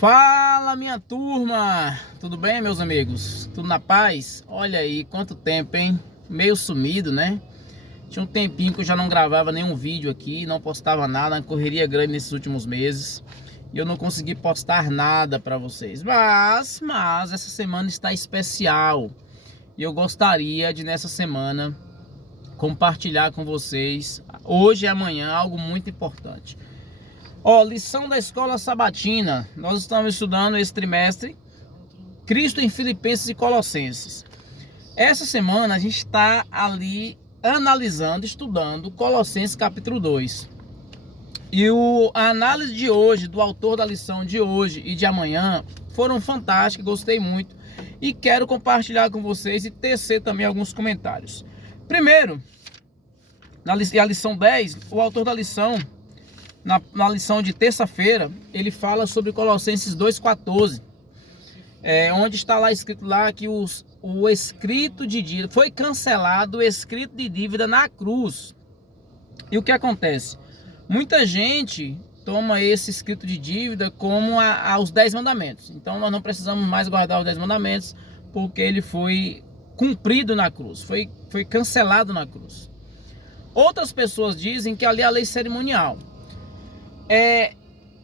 Fala, minha turma! Tudo bem, meus amigos? Tudo na paz? Olha aí, quanto tempo, hein? Meio sumido, né? Tinha um tempinho que eu já não gravava nenhum vídeo aqui, não postava nada, uma correria grande nesses últimos meses. E eu não consegui postar nada para vocês. Mas essa semana está especial. E eu gostaria de, nessa semana, compartilhar com vocês, hoje e amanhã, algo muito importante. Ó, lição da escola sabatina. Nós estamos estudando esse trimestre Cristo em Filipenses e Colossenses. Essa semana a gente está ali analisando, estudando Colossenses capítulo 2. E a análise de hoje, do autor da lição de hoje e de amanhã, foram fantásticas, gostei muito. E quero compartilhar com vocês e tecer também alguns comentários. Primeiro, a lição 10, o autor da lição, na lição de terça-feira, ele fala sobre Colossenses 2,14, onde está lá escrito lá que o escrito de dívida, foi cancelado o escrito de dívida na cruz. E o que acontece? Muita gente toma esse escrito de dívida como os 10 mandamentos. Então nós não precisamos mais guardar os 10 mandamentos, porque ele foi cumprido na cruz, foi cancelado na cruz. Outras pessoas dizem que ali é a lei cerimonial.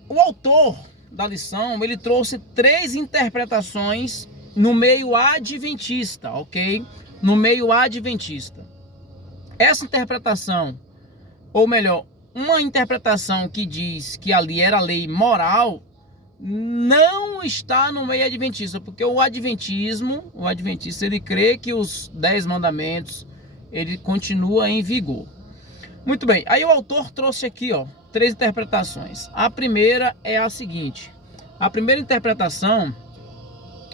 O autor da lição, ele trouxe 3 interpretações no meio adventista, ok? No meio adventista. Essa interpretação, ou melhor, uma interpretação que diz que ali era lei moral, não está no meio adventista, porque o adventista, ele crê que os 10 mandamentos, ele continua em vigor. Muito bem, aí o autor trouxe aqui, ó, 3 interpretações. A primeira é a seguinte: a primeira interpretação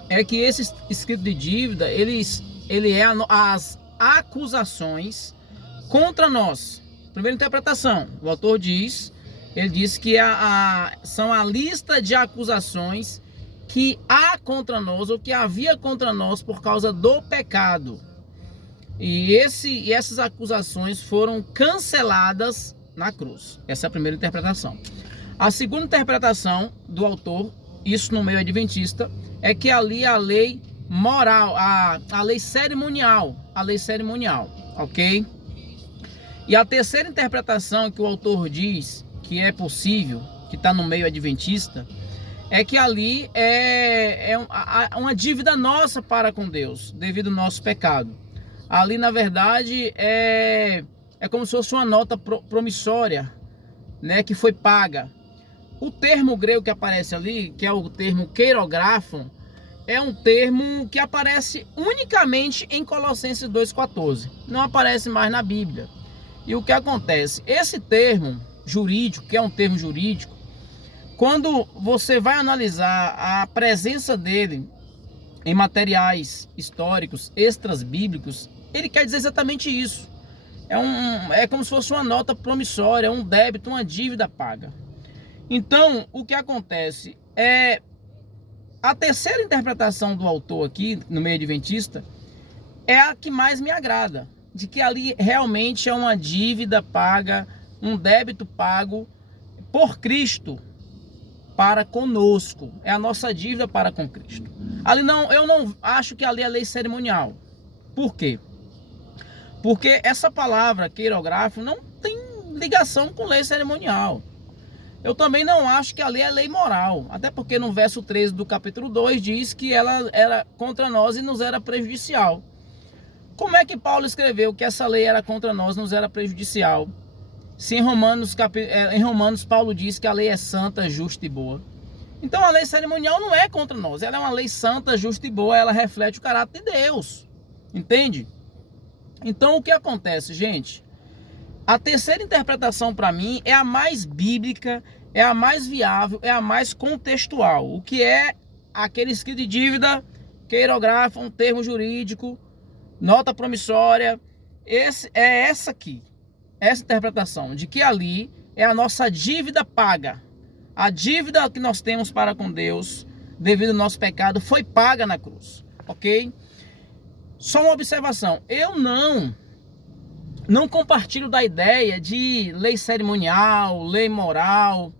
é que esse escrito de dívida, ele é as acusações contra nós. Primeira interpretação, o autor diz, ele diz que são a lista de acusações que há contra nós, ou que havia contra nós por causa do pecado. E essas acusações foram canceladas na cruz. Essa é a primeira interpretação. A segunda interpretação do autor, isso no meio adventista, é que ali a lei moral, a lei cerimonial, ok? E a terceira interpretação que o autor diz que é possível, que está no meio adventista, é que ali é uma dívida nossa para com Deus, devido ao nosso pecado. Ali, na verdade, é como se fosse uma nota promissória, né, que foi paga. O termo grego que aparece ali, que é o termo keirografon, é um termo que aparece unicamente em Colossenses 2,14. Não aparece mais na Bíblia. E o que acontece? Esse termo jurídico, que é um termo jurídico, quando você vai analisar a presença dele em materiais históricos extras bíblicos, ele quer dizer exatamente isso. É como se fosse uma nota promissória, um débito, uma dívida paga. Então, o que acontece é a terceira interpretação do autor aqui, no meio adventista, é a que mais me agrada, de que ali realmente é uma dívida paga, um débito pago por Cristo para conosco. É a nossa dívida para com Cristo. Ali não, eu não acho que ali é lei cerimonial. Por quê? Porque essa palavra keirografo não tem ligação com lei cerimonial. Eu também não acho que a lei é lei moral. Até porque no verso 13 do capítulo 2 diz que ela era contra nós e nos era prejudicial. Como é que Paulo escreveu que essa lei era contra nós, nos era prejudicial? Se em Romanos Paulo diz que a lei é santa, justa e boa. Então a lei cerimonial não é contra nós. Ela é uma lei santa, justa e boa. Ela reflete o caráter de Deus. Entende? Então o que acontece, gente? A terceira interpretação para mim é a mais bíblica, é a mais viável, é a mais contextual. O que é aquele escrito de dívida, keirografo, um termo jurídico, nota promissória. Essa aqui, essa interpretação de que ali é a nossa dívida paga. A dívida que nós temos para com Deus, devido ao nosso pecado, foi paga na cruz, ok? Só uma observação, eu não compartilho da ideia de lei cerimonial, lei moral.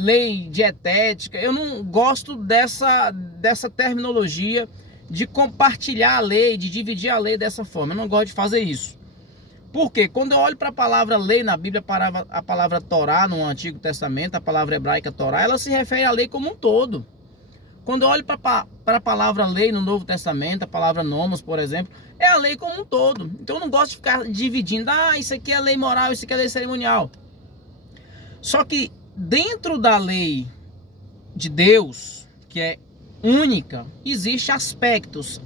lei dietética. Eu não gosto dessa terminologia de compartilhar a lei, de dividir a lei dessa forma. Eu não gosto de fazer isso. Por quê? Quando eu olho para a palavra lei na Bíblia, a palavra Torá no Antigo Testamento, a palavra hebraica Torá, ela se refere à lei como um todo. Quando eu olho para a palavra lei no Novo Testamento, a palavra nomos, por exemplo, é a lei como um todo. Então eu não gosto de ficar dividindo, isso aqui é lei moral, isso aqui é lei cerimonial. Só que dentro da lei de Deus, que é única, existem aspectos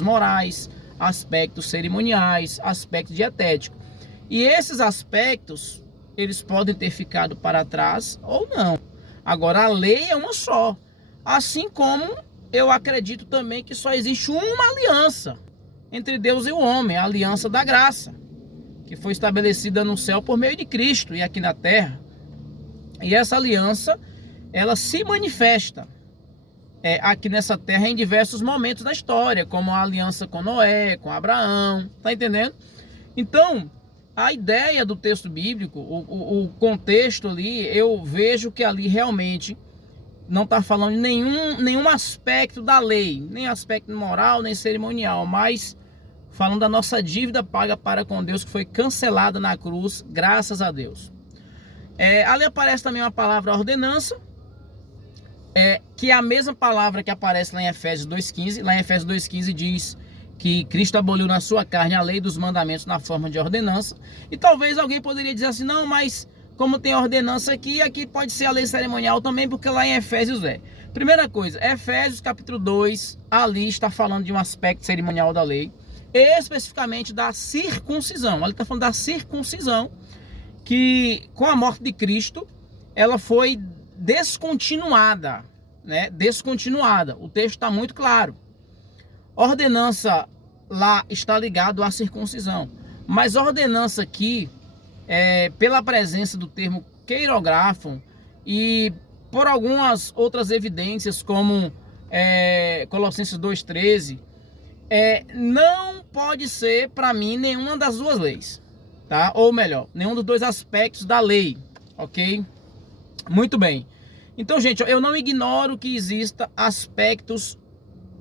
morais, aspectos cerimoniais, aspectos dietéticos. E esses aspectos, eles podem ter ficado para trás ou não. Agora, a lei é uma só. Assim como eu acredito também que só existe uma aliança entre Deus e o homem, a aliança da graça, que foi estabelecida no céu por meio de Cristo e aqui na terra. E essa aliança, ela se manifesta aqui nessa terra em diversos momentos da história, como a aliança com Noé, com Abraão, tá entendendo? Então, a ideia do texto bíblico, o contexto ali, eu vejo que ali realmente não está falando de nenhum aspecto da lei, nem aspecto moral, nem cerimonial, mas falando da nossa dívida paga para com Deus, que foi cancelada na cruz, graças a Deus. Ali aparece também uma palavra ordenança, que é a mesma palavra que aparece lá em Efésios 2,15. Lá em Efésios 2,15 diz que Cristo aboliu na sua carne a lei dos mandamentos na forma de ordenança. E talvez alguém poderia dizer assim, não, mas como tem ordenança aqui pode ser a lei cerimonial também, porque lá em Efésios Primeira coisa, Efésios capítulo 2, ali está falando de um aspecto cerimonial da lei, especificamente da circuncisão. Ali está falando da circuncisão, que com a morte de Cristo, ela foi descontinuada, né? Descontinuada. O texto está muito claro. Ordenança lá está ligado à circuncisão, mas ordenança aqui, pela presença do termo queirografo e por algumas outras evidências, como Colossenses 2,13, não pode ser para mim nenhuma das duas leis, tá? Ou melhor, nenhum dos dois aspectos da lei, ok? Muito bem. Então, gente, eu não ignoro que exista aspectos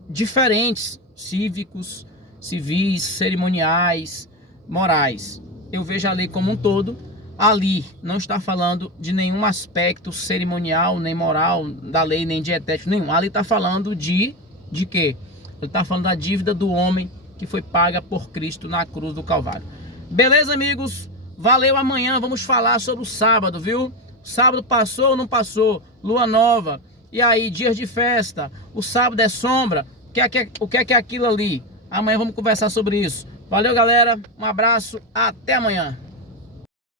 diferentes, cívicos, civis, cerimoniais, morais. Eu vejo a lei como um todo. Ali não está falando de nenhum aspecto cerimonial, nem moral da lei, nem dietético nenhum. Ali está falando de quê? Ele está falando da dívida do homem que foi paga por Cristo na cruz do Calvário. Beleza, amigos? Valeu. Amanhã vamos falar sobre o sábado, viu? Sábado passou ou não passou? Lua nova. E aí, dias de festa. O sábado é sombra. O que é aquilo ali? Amanhã vamos conversar sobre isso. Valeu, galera. Um abraço. Até amanhã.